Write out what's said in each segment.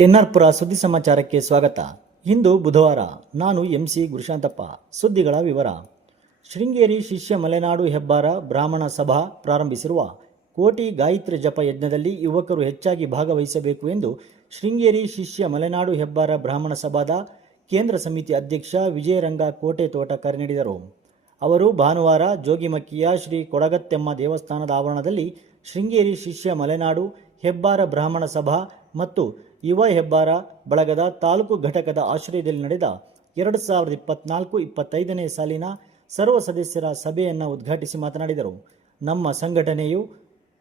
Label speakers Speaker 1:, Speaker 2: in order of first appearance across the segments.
Speaker 1: ಎನ್ಆರ್ಪುರ ಸುದ್ದಿ ಸಮಾಚಾರಕ್ಕೆ ಸ್ವಾಗತ. ಇಂದು ಬುಧವಾರ ನಾನು ಎಂಸಿ ಗುರುಶಾಂತಪ್ಪ. ಸುದ್ದಿಗಳ ವಿವರ. ಶೃಂಗೇರಿ ಶಿಷ್ಯ ಮಲೆನಾಡು ಹೆಬ್ಬಾರ ಬ್ರಾಹ್ಮಣ ಸಭಾ ಪ್ರಾರಂಭಿಸಿರುವ ಕೋಟಿ ಗಾಯತ್ರಿ ಜಪ ಯಜ್ಞದಲ್ಲಿ ಯುವಕರು ಹೆಚ್ಚಾಗಿ ಭಾಗವಹಿಸಬೇಕು ಎಂದು ಶೃಂಗೇರಿ ಶಿಷ್ಯ ಮಲೆನಾಡು ಹೆಬ್ಬಾರ ಬ್ರಾಹ್ಮಣ ಸಭಾದ ಕೇಂದ್ರ ಸಮಿತಿ ಅಧ್ಯಕ್ಷ ವಿಜಯರಂಗ ಕೋಟೆ ತೋಟ ಕರೆ ನೀಡಿದರು. ಅವರು ಭಾನುವಾರ ಜೋಗಿಮಕ್ಕಿಯ ಶ್ರೀ ಕೊಡಗತ್ತೆಮ್ಮ ದೇವಸ್ಥಾನದ ಆವರಣದಲ್ಲಿ ಶೃಂಗೇರಿ ಶಿಷ್ಯ ಮಲೆನಾಡು ಹೆಬ್ಬಾರ ಬ್ರಾಹ್ಮಣ ಸಭಾ ಮತ್ತು ಯುವ ಹೆಬ್ಬಾರ ಬಳಗದ ತಾಲೂಕು ಘಟಕದ ಆಶ್ರಯದಲ್ಲಿ ನಡೆದ ಎರಡು ಸಾವಿರದ ಇಪ್ಪತ್ನಾಲ್ಕು ಇಪ್ಪತ್ತೈದನೇ ಸಾಲಿನ ಸರ್ವ ಸದಸ್ಯರ ಸಭೆಯನ್ನು ಉದ್ಘಾಟಿಸಿ ಮಾತನಾಡಿದರು. ನಮ್ಮ ಸಂಘಟನೆಯು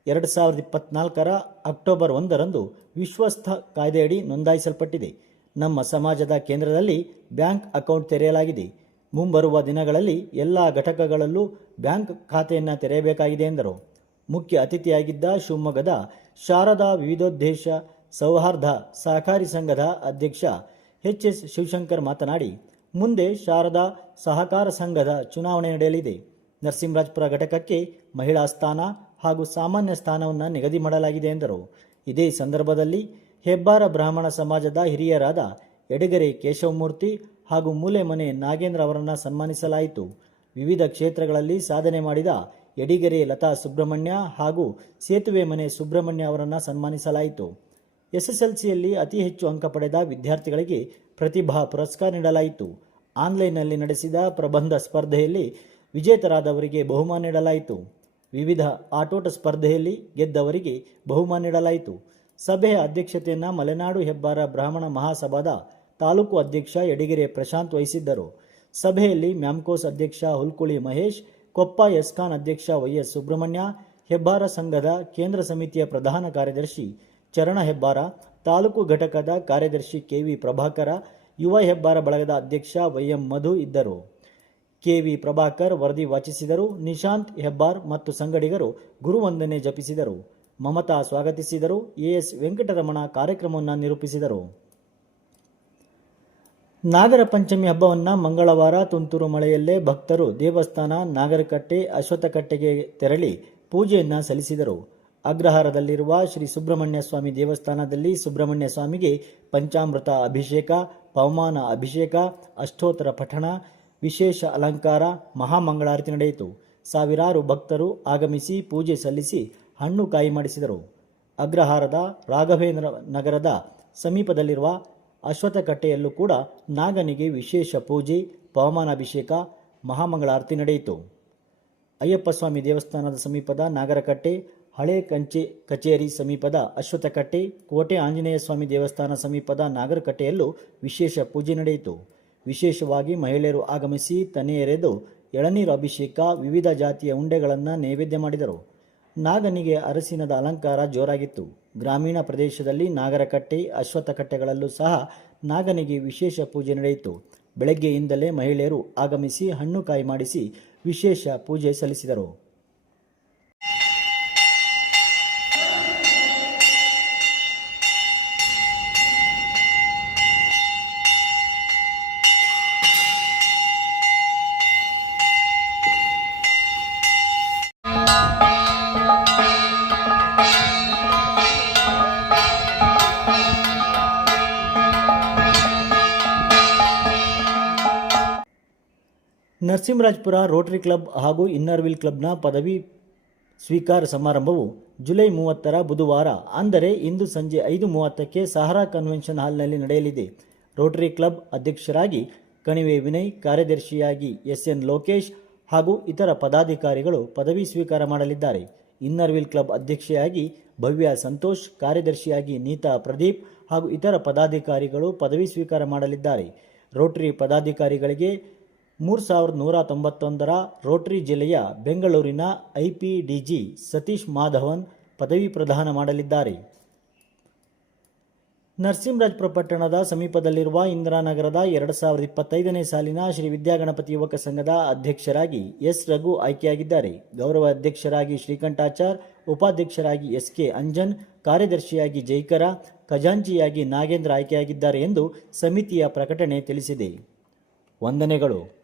Speaker 1: ಎರಡು ಸಾವಿರದ ಇಪ್ಪತ್ನಾಲ್ಕರ ಅಕ್ಟೋಬರ್ ಒಂದರಂದು ವಿಶ್ವಸ್ಥ ಕಾಯ್ದೆಯಡಿ ನೋಂದಾಯಿಸಲ್ಪಟ್ಟಿದೆ. ನಮ್ಮ ಸಮಾಜದ ಕೇಂದ್ರದಲ್ಲಿ ಬ್ಯಾಂಕ್ ಅಕೌಂಟ್ ತೆರೆಯಲಾಗಿದೆ. ಮುಂಬರುವ ದಿನಗಳಲ್ಲಿ ಎಲ್ಲ ಘಟಕಗಳಲ್ಲೂ ಬ್ಯಾಂಕ್ ಖಾತೆಯನ್ನು ತೆರೆಯಬೇಕಾಗಿದೆ ಎಂದರು. ಮುಖ್ಯ ಅತಿಥಿಯಾಗಿದ್ದ ಶಿವಮೊಗ್ಗದ ಶಾರದಾ ವಿವಿಧೋದ್ದೇಶ ಸೌಹಾರ್ದ ಸಹಕಾರಿ ಸಂಘದ ಅಧ್ಯಕ್ಷ ಎಚ್ ಎಸ್ ಶಿವಶಂಕರ್ ಮಾತನಾಡಿ, ಮುಂದೆ ಶಾರದಾ ಸಹಕಾರ ಸಂಘದ ಚುನಾವಣೆ ನಡೆಯಲಿದೆ. ನರಸಿಂಹರಾಜಪುರ ಘಟಕಕ್ಕೆ ಮಹಿಳಾ ಸ್ಥಾನ ಹಾಗೂ ಸಾಮಾನ್ಯ ಸ್ಥಾನವನ್ನು ನಿಗದಿ ಮಾಡಲಾಗಿದೆ ಎಂದರು. ಇದೇ ಸಂದರ್ಭದಲ್ಲಿ ಹೆಬ್ಬಾರ ಬ್ರಾಹ್ಮಣ ಸಮಾಜದ ಹಿರಿಯರಾದ ಎಡಗೆರೆ ಕೇಶವಮೂರ್ತಿ ಹಾಗೂ ಮೂಲೆಮನೆ ನಾಗೇಂದ್ರ ಅವರನ್ನು ಸನ್ಮಾನಿಸಲಾಯಿತು. ವಿವಿಧ ಕ್ಷೇತ್ರಗಳಲ್ಲಿ ಸಾಧನೆ ಮಾಡಿದ ಎಡಿಗೆರೆ ಲತಾ ಸುಬ್ರಹ್ಮಣ್ಯ ಹಾಗೂ ಸೇತುವೆ ಮನೆ ಸುಬ್ರಹ್ಮಣ್ಯ ಅವರನ್ನು ಸನ್ಮಾನಿಸಲಾಯಿತು. ಎಸ್ಎಸ್ಎಲ್ಸಿಯಲ್ಲಿ ಅತಿ ಹೆಚ್ಚು ಅಂಕ ಪಡೆದ ವಿದ್ಯಾರ್ಥಿಗಳಿಗೆ ಪ್ರತಿಭಾ ಪುರಸ್ಕಾರ ನೀಡಲಾಯಿತು. ಆನ್ಲೈನ್ನಲ್ಲಿ ನಡೆಸಿದ ಪ್ರಬಂಧ ಸ್ಪರ್ಧೆಯಲ್ಲಿ ವಿಜೇತರಾದವರಿಗೆ ಬಹುಮಾನ ನೀಡಲಾಯಿತು. ವಿವಿಧ ಆಟೋಟ ಸ್ಪರ್ಧೆಯಲ್ಲಿ ಗೆದ್ದವರಿಗೆ ಬಹುಮಾನ ನೀಡಲಾಯಿತು. ಸಭೆಯ ಅಧ್ಯಕ್ಷತೆಯನ್ನು ಮಲೆನಾಡು ಹೆಬ್ಬಾರ ಬ್ರಾಹ್ಮಣ ಮಹಾಸಭಾದ ತಾಲೂಕು ಅಧ್ಯಕ್ಷ ಯಡಿಗೆರೆ ಪ್ರಶಾಂತ್ ವಹಿಸಿದ್ದರು. ಸಭೆಯಲ್ಲಿ ಮ್ಯಾಮ್ಕೋಸ್ ಅಧ್ಯಕ್ಷ ಹುಲ್ಕುಳಿ ಮಹೇಶ್, ಕೊಪ್ಪ ಎಸ್ಕಾನ್ ಅಧ್ಯಕ್ಷ ವೈಎಸ್ ಸುಬ್ರಹ್ಮಣ್ಯ, ಹೆಬ್ಬಾರ ಸಂಘದ ಕೇಂದ್ರ ಸಮಿತಿಯ ಪ್ರಧಾನ ಕಾರ್ಯದರ್ಶಿ ಚರಣ ಹೆಬ್ಬಾರ, ತಾಲೂಕು ಘಟಕದ ಕಾರ್ಯದರ್ಶಿ ಕೆವಿ ಪ್ರಭಾಕರ, ಯುವ ಹೆಬ್ಬಾರ ಬಳಗದ ಅಧ್ಯಕ್ಷ ವೈಎಂ ಮಧು ಇದ್ದರು. ಕೆವಿ ಪ್ರಭಾಕರ್ ವರದಿ ವಾಚಿಸಿದರು. ನಿಶಾಂತ್ ಹೆಬ್ಬಾರ್ ಮತ್ತು ಸಂಗಡಿಗರು ಗುರುವಂದನೆ ಜಪಿಸಿದರು. ಮಮತಾ ಸ್ವಾಗತಿಸಿದರು. ಎಎಸ್ ವೆಂಕಟರಮಣ ಕಾರ್ಯಕ್ರಮವನ್ನು ನಿರೂಪಿಸಿದರು. ನಾಗರ ಪಂಚಮಿ ಹಬ್ಬವನ್ನು ಮಂಗಳವಾರ ತುಂತುರು ಮಳೆಯಲ್ಲೇ ಭಕ್ತರು ದೇವಸ್ಥಾನ, ನಾಗರಕಟ್ಟೆ, ಅಶ್ವತ್ಥಕಟ್ಟೆಗೆ ತೆರಳಿ ಪೂಜೆಯನ್ನು ಸಲ್ಲಿಸಿದರು. ಅಗ್ರಹಾರದಲ್ಲಿರುವ ಶ್ರೀ ಸುಬ್ರಹ್ಮಣ್ಯ ಸ್ವಾಮಿ ದೇವಸ್ಥಾನದಲ್ಲಿ ಸುಬ್ರಹ್ಮಣ್ಯ ಸ್ವಾಮಿಗೆ ಪಂಚಾಮೃತ ಅಭಿಷೇಕ, ಪವಮಾನ ಅಭಿಷೇಕ, ಅಷ್ಟೋತ್ತರ ಪಠಣ, ವಿಶೇಷ ಅಲಂಕಾರ, ಮಹಾಮಂಗಳಾರತಿ ನಡೆಯಿತು. ಸಾವಿರಾರು ಭಕ್ತರು ಆಗಮಿಸಿ ಪೂಜೆ ಸಲ್ಲಿಸಿ ಹಣ್ಣು ಕಾಯಿ ಮಾಡಿಸಿದರು. ಅಗ್ರಹಾರದ ರಾಘವೇಂದ್ರ ನಗರದ ಸಮೀಪದಲ್ಲಿರುವ ಅಶ್ವಥಕಟ್ಟೆಯಲ್ಲೂ ಕೂಡ ನಾಗನಿಗೆ ವಿಶೇಷ ಪೂಜೆ ಪವಮಾನಾಭಿಷೇಕ ಮಹಾಮಂಗಳಾರತಿ ನಡೆಯಿತು. ಅಯ್ಯಪ್ಪ ಸ್ವಾಮಿ ದೇವಸ್ಥಾನದ ಸಮೀಪದ ನಾಗರಕಟ್ಟೆ ಹಳೆ ಕಂಚೆ ಕಚೇರಿ ಸಮೀಪದ ಅಶ್ವತ್ಥಕಟ್ಟೆ ಕೋಟೆ ಆಂಜನೇಯ ಸ್ವಾಮಿ ದೇವಸ್ಥಾನ ಸಮೀಪದ ನಾಗರಕಟ್ಟೆಯಲ್ಲೂ ವಿಶೇಷ ಪೂಜೆ ನಡೆಯಿತು. ವಿಶೇಷವಾಗಿ ಮಹಿಳೆಯರು ಆಗಮಿಸಿ ತನೆ ಎರೆದು ಎಳನೀರು ಅಭಿಷೇಕ, ವಿವಿಧ ಜಾತಿಯ ಉಂಡೆಗಳನ್ನು ನೈವೇದ್ಯ ಮಾಡಿದರು. ನಾಗನಿಗೆ ಅರಸಿನದ ಅಲಂಕಾರ ಜೋರಾಗಿತ್ತು. ಗ್ರಾಮೀಣ ಪ್ರದೇಶದಲ್ಲಿ ನಾಗರಕಟ್ಟೆ ಅಶ್ವತ್ಥಕಟ್ಟೆಗಳಲ್ಲೂ ಸಹ ನಾಗನಿಗೆ ವಿಶೇಷ ಪೂಜೆ ನಡೆಯಿತು. ಬೆಳಗ್ಗೆಯಿಂದಲೇ ಮಹಿಳೆಯರು ಆಗಮಿಸಿ ಹಣ್ಣು ಕಾಯಿ ಮಾಡಿಸಿ ವಿಶೇಷ ಪೂಜೆ ಸಲ್ಲಿಸಿದರು. ನರಸಿಂಹರಾಜಪುರ ರೋಟರಿ ಕ್ಲಬ್ ಹಾಗೂ ಇನ್ನರ್ವಿಲ್ ಕ್ಲಬ್ನ ಪದವಿ ಸ್ವೀಕಾರ ಸಮಾರಂಭವು ಜುಲೈ ಮೂವತ್ತರ ಬುಧವಾರ, ಅಂದರೆ ಇಂದು ಸಂಜೆ ಐದು ಮೂವತ್ತಕ್ಕೆ ಸಹಾರಾ ಕನ್ವೆನ್ಷನ್ ಹಾಲ್ನಲ್ಲಿ ನಡೆಯಲಿದೆ. ರೋಟರಿ ಕ್ಲಬ್ ಅಧ್ಯಕ್ಷರಾಗಿ ಕಣಿವೆ ವಿನಯ್, ಕಾರ್ಯದರ್ಶಿಯಾಗಿ ಎಸ್ ಎನ್ ಲೋಕೇಶ್ ಹಾಗೂ ಇತರ ಪದಾಧಿಕಾರಿಗಳು ಪದವಿ ಸ್ವೀಕಾರ ಮಾಡಲಿದ್ದಾರೆ. ಇನ್ನರ್ವಿಲ್ ಕ್ಲಬ್ ಅಧ್ಯಕ್ಷೆಯಾಗಿ ಭವ್ಯ ಸಂತೋಷ್, ಕಾರ್ಯದರ್ಶಿಯಾಗಿ ನೀತಾ ಪ್ರದೀಪ್ ಹಾಗೂ ಇತರ ಪದಾಧಿಕಾರಿಗಳು ಪದವಿ ಸ್ವೀಕಾರ ಮಾಡಲಿದ್ದಾರೆ. ರೋಟರಿ ಪದಾಧಿಕಾರಿಗಳಿಗೆ ಮೂರು ಸಾವಿರದ ನೂರ ತೊಂಬತ್ತೊಂದರ ರೋಟರಿ ಜಿಲ್ಲೆಯ ಬೆಂಗಳೂರಿನ ಐಪಿಡಿಜಿ ಸತೀಶ್ ಮಾಧವನ್ ಪದವಿ ಪ್ರದಾನ ಮಾಡಲಿದ್ದಾರೆ. ನರಸಿಂಹರಾಜಪುರ ಪಟ್ಟಣದ ಸಮೀಪದಲ್ಲಿರುವ ಇಂದಿರಾನಗರದ ಎರಡು ಸಾವಿರದ ಇಪ್ಪತ್ತೈದನೇ ಸಾಲಿನ ಶ್ರೀ ವಿದ್ಯಾಗಣಪತಿ ಯುವಕ ಸಂಘದ ಅಧ್ಯಕ್ಷರಾಗಿ ಎಸ್ ರಘು ಆಯ್ಕೆಯಾಗಿದ್ದಾರೆ. ಗೌರವ ಅಧ್ಯಕ್ಷರಾಗಿ ಶ್ರೀಕಂಠಾಚಾರ್, ಉಪಾಧ್ಯಕ್ಷರಾಗಿ ಎಸ್ ಕೆ ಅಂಜನ್, ಕಾರ್ಯದರ್ಶಿಯಾಗಿ ಜೈಕರ, ಖಜಾಂಚಿಯಾಗಿ ನಾಗೇಂದ್ರ ಆಯ್ಕೆಯಾಗಿದ್ದಾರೆ ಎಂದು ಸಮಿತಿಯ ಪ್ರಕಟಣೆ ತಿಳಿಸಿದೆ. ವಂದನೆಗಳು.